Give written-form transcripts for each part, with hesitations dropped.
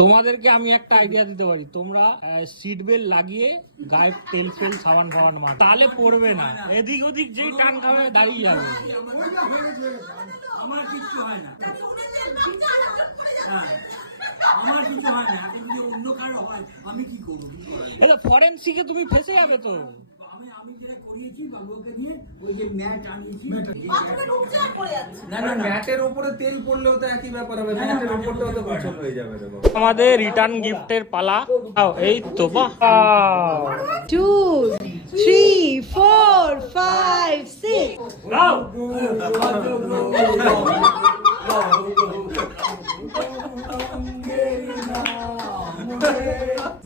তোমাদেরকে আমি একটা আইডিয়া দিতে পারি, তোমরা সিট বেল্ট লাগিয়ে গায়ে তেল ফেল সাবান ফাবান মার, তাহলে পড়বে না, এদিক ওদিক যেই টান খাবে দাঁড়িয়ে যাবে। আমার কিচ্ছু হয় না, আমার কিছু হয় না। এখন যদি অন্য কারো হয় আমি কি করবো? এটা ফরেনসিকে তুমি ফেসে যাবে তো। আমি যেটা করিয়েছি বাবুকে দিয়ে, ওই যে ম্যাট আনিয়েছি, না না, ম্যাটের উপরে তেল পড়লেও তো একই ব্যাপার হবে, ম্যাটের উপরটাও তো গোছল হয়ে যাবে। আমাদের রিটার্ন গিফটের পালা। এই তো বাহ, 2 3 4 5 6 নাও।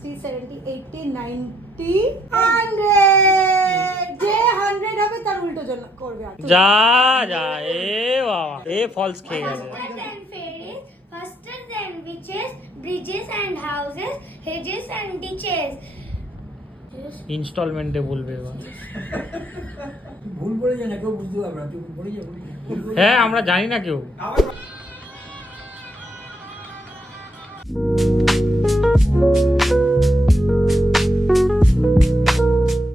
370 80 90 100 যে 100 হবে তার উল্টো জন্য করবে। যা যা, এ বাবা, এ ফলস খেয়ে গেছে। Than fairies, faster than witches, bridges and houses, hedges and ditches. ইনস্টলমেন্টে বলবে এবার। ভুল করে যায় না, কেউ বুঝতে পারবে না, তুই পড়ে যাবো। হ্যাঁ, আমরা জানি না কেউ।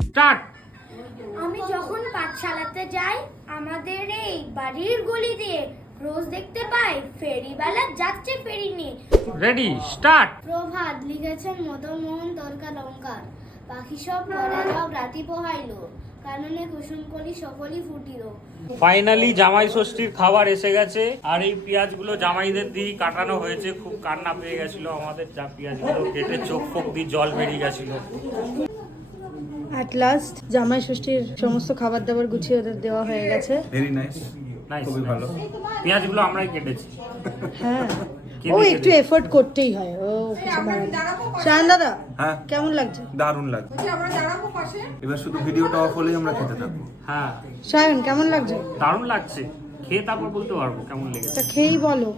স্টার্ট। আমি যখন পাঠশালাতে যাই, আমাদের এই বাড়ির গলি দিয়ে রোজ দেখতে পাই ফেরিওয়ালা যাচ্ছে ফেরি নিয়ে। Ready, start. প্রভাত লিখেছেন মদন মোহন তর্কালঙ্কার, পাখি সব পরে সব রাতি পোহাইলো, কাননে কুসুম কলি সকলই ফুটিল। ফাইনালি জামাই ষষ্ঠীর খাবার এসে গেছে, আর এই পেঁয়াজগুলো জামাইদের দিয়ে কাটানো হয়েছে। খুব কান্না পেয়ে গেছিল আমাদের, যা পেঁয়াজগুলো কেটে চোখ ফোক দিয়ে জল বেরিয়ে গেছিল। অ্যাট লাস্ট জামাই ষষ্ঠীর সমস্ত খাবার দাবার গুছিয়ে ওদের দেওয়া হয়ে গেছে। ভেরি নাইস, নাইস, খুবই ভালো। পেঁয়াজগুলো আমরাই কেটেছি। হ্যাঁ, কে ও দিয়ে একটু কেটেছে? এফোর্ট করতেই হয়। ও কিছু মানে শায়ন দাদা, হ্যাঁ, কেমন লাগছে? দারুণ লাগছে। এবার শুধু ভিডিওটা অফ হলেই আমরা খেতে থাকবো। হ্যাঁ, শায়ন কেমন লাগছে? দারুণ লাগছে। খেয়ে তারপর বলতে পারবো কেমন লেগেছে। তা খেয়েই বলো।